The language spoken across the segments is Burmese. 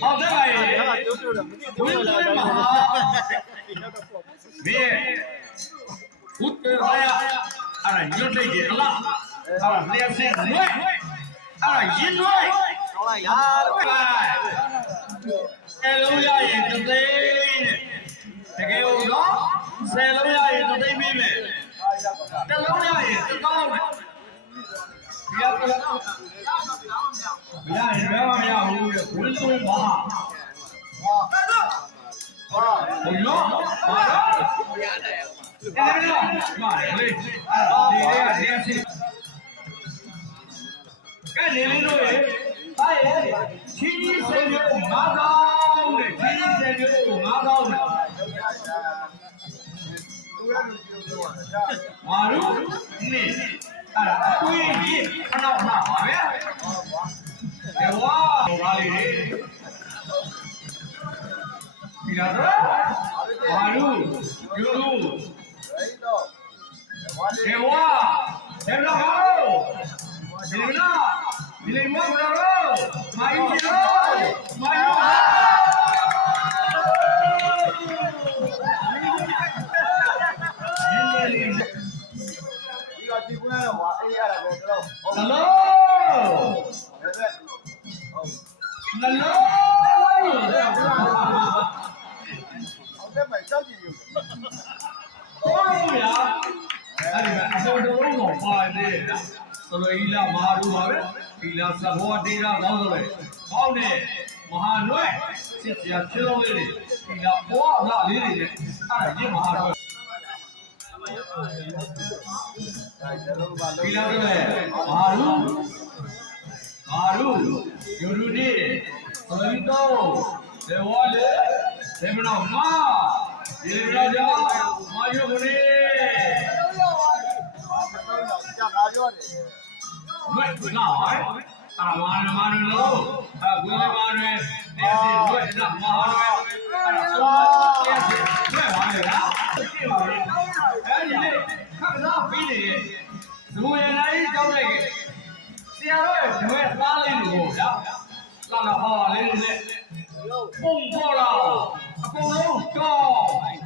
好的来，温水嘛，别，不对来呀，啊，你这一了，啊，两千块，啊，一块，来，这路亚也就对，这个有多，这路亚也就对妹妹，这路亚也就高了。不要，不要，温水嘛。不用，干你那种人，哎，七十六马高的，76马高的，马路你，啊，对你，看到哪边？哎哇，哪里？Baru, dulu, sewa, sewa baru, bila baru, mayu baru, mayu. Hello, hello. 多呀！အဲ့ဒီအပေါ်တော်တော်ပါတယ်နော်။ဆိုလိုဤလာမဟာရူပါပဲ။ဒီလာသဘောတရားကောင်းဆိုလေ။ကောင်းတယ်မဟာနွဲ့စစ်စရာဖြစ်လို့လေ။ဒီလာဘောအလားလေးတွေနဲ့အဲ့ဒါရင်းမဟာနွဲ့။ဒီလာကလည်းမဟာရူယူရူနေဆိုလိုတော့ဒေဝလေဒေမနောမာဒီရာဇာမာယုန်နေမွေးနာဟဲ့အာမာနလို့အခုလည်းမာနွေနေစီဝဲနာမာနွေအဲ့ဒါဆိုတဲ့စီဝဲပါလေလားရှိပါလေအဲ့ဒီလေခက်စားပြီးနေရဲ့ဇူရနိုင်ကြောင်းလိုက်ဆရာတော်ရဲ့ဘယ်သားလေးလို့ဗျာလာဟောလေးနဲ့ပုံပေါ်လာအကုန်လုံးတော့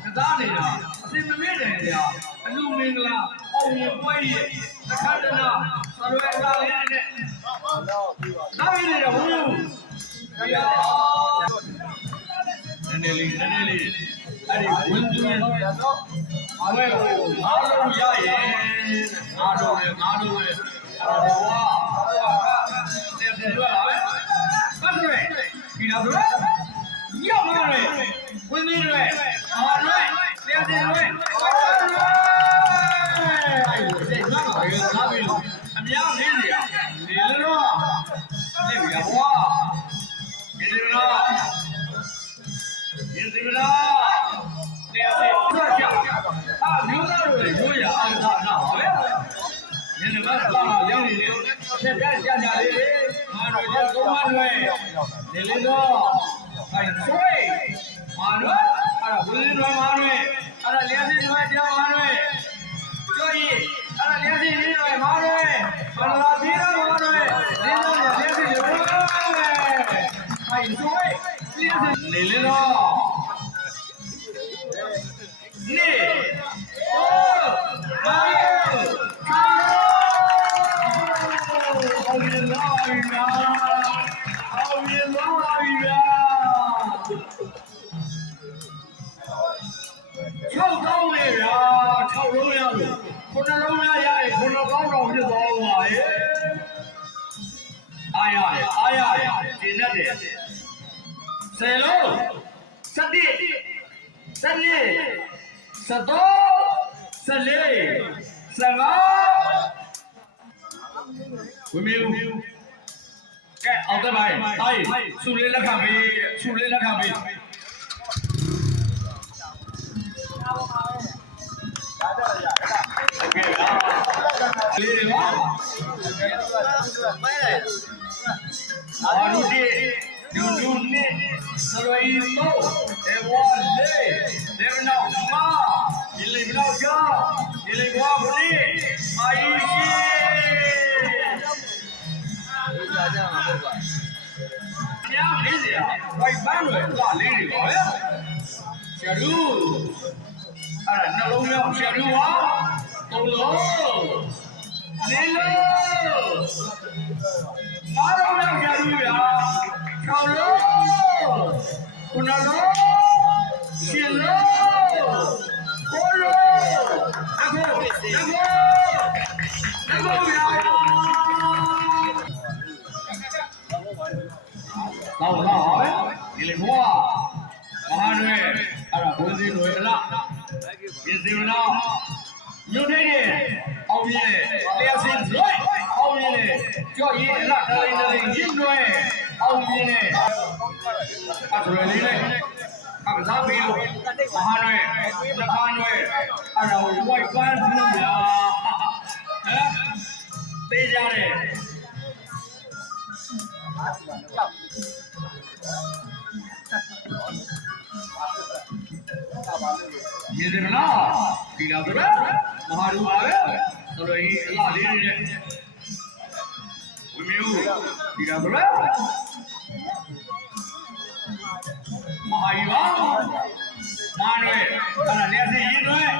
ကစားနေတာအစင်မမေ့တယ်ကြာအလူမင်္ဂလာအောင်ရင်ပွဲရဲ့အခါတနာဆရွယ်ကားလေးနဲ့လာပြီလေဘုရားနည်းနည်းလေးအဲ့ဒီဝင်းကျွန်းအဝဲကိုငါတို့ရရဲ့ငါတို့ရဲ့အဲ့ဒါတော့တဲ့တွေ့လာပဲပတ်စရဲဒီတော့ရောက်လာတယ်ဝင်းနေတယ်ဟာတယ်တရားတယ်ဝဲအဲ့ဒီစိတ်ကဘာလဲလာပြီအများလေးတွေဒီလိုတော့နေပြီဘွာဒီလိုတော့တရားတယ်ဆက်ကြအာမျိုးသားတွေရိုးရအောင်သာနာပါပဲညနေမှာလာရောက်နေတယ်ဆက်ကြကြလေးငါတို့ရဲ့ကုန်းမတွေဒီလိုတော့哎，所以马瑞，不是说马瑞，联系人叫马瑞，所以联系人马瑞，拉皮了马瑞，联系人哎，所以联系你来了，你哦，马瑞，好运来呀，好运来呀。超高的呀，超荣耀的，不能荣耀呀，不能高高就高啊！哎呀，真的的，谁喽？三弟，十多，十六，十二，会没有？哎，好的来，哎，出来了看没？Dunia selain itu, ewale, demenau ma, ini belau jah, ini buah beli, aisyah. များလေးစရာဝိုက်ပန်းတွေအလားလေးတွေပါပဲရှယ်ဒူအဲ့ဒါနှလုံးရောရှယ်ဒူဟာသုံးလုံးလေးလုံးမားလုံးရောရှယ်ဒူဗျာ၆လုံးခုနလုံးရှစ်လုံးကိုလုံးအခုဗျာတော့ဒီလေဘောမဟာတွေအဲ့ဒါဘုန်းကြီးတွေလားဒီစီမနာညွှန်နေတဲ့အောင်မြင်တဲ့တရားစင်ဇွဲအောင်မြင်တဲ့ကြော့ရင်အလားတိုင်းတိုင်းရင်းတွေအောင်မြင်တဲ့အထရလေးနဲ့အကစားပြီးလို့မဟာတွေလက်ဖားတွေအဲ့ဒါဝိုက်ပန်းလို့ဗျာဟမ်သေးကြတယ်ये दिन ना पीला तो महारू आवे तो ये अल्लाह दे दे वो मेऊ पीला तो महाईवा मानवे अरे ले से ये नो है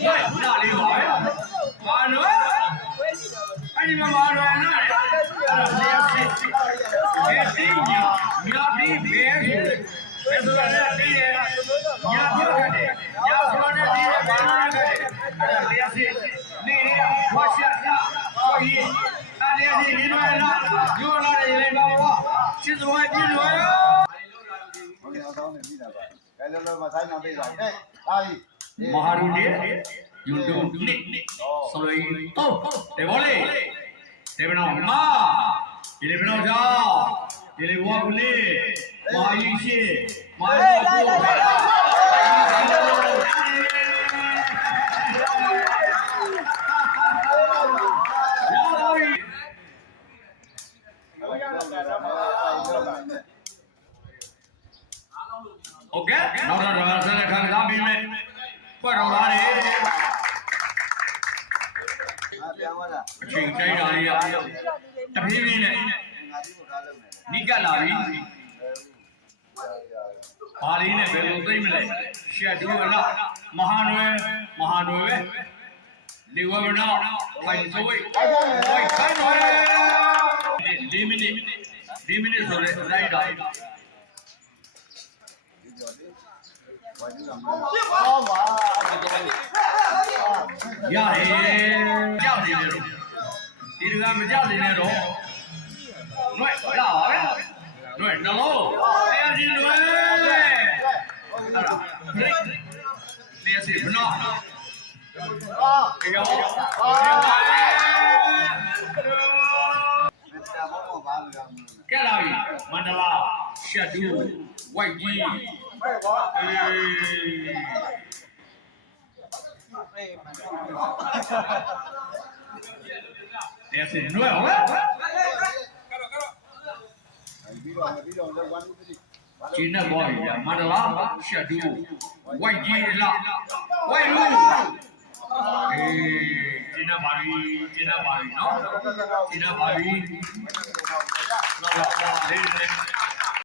ये ना ले आवे मानवे अरे मैं मानवे ना अरे ये तीन या भी बेस ऐसा नहीं है या क्यों करते या सुनाने दिए बाहर करते अरे ऐसे नहीं है वाशिया तो ये अरे ऐसे ये ना जो ना ये बाबा चीज हुआ चीज हुआ महारुडी यूट्यूब सोई तो ते बोले ते बना मां ये बना जा ये वो बोले माई से माई ओके नौरा नौरा से खान खा भी में पर नौरा ने चिंग चाहिए आ रही है तभी भी ने निकल आ रही पाली ने बेलोते ही मिले शेड्यू वाला महानवे लिवा बना फाइन सोई ओए फाइन होए लिमिट सोले राइट राइट या है क्या दे ले रो इधर में क्या दे ले रो नोए ला आवे नोए नलो ए जी नोए अरा ले से बना क्या लावी मंडला शेड्यू वाइट जी ऐसे nuevo China boy ya Manila Shadow White G la White Lu China Bari no China Bari la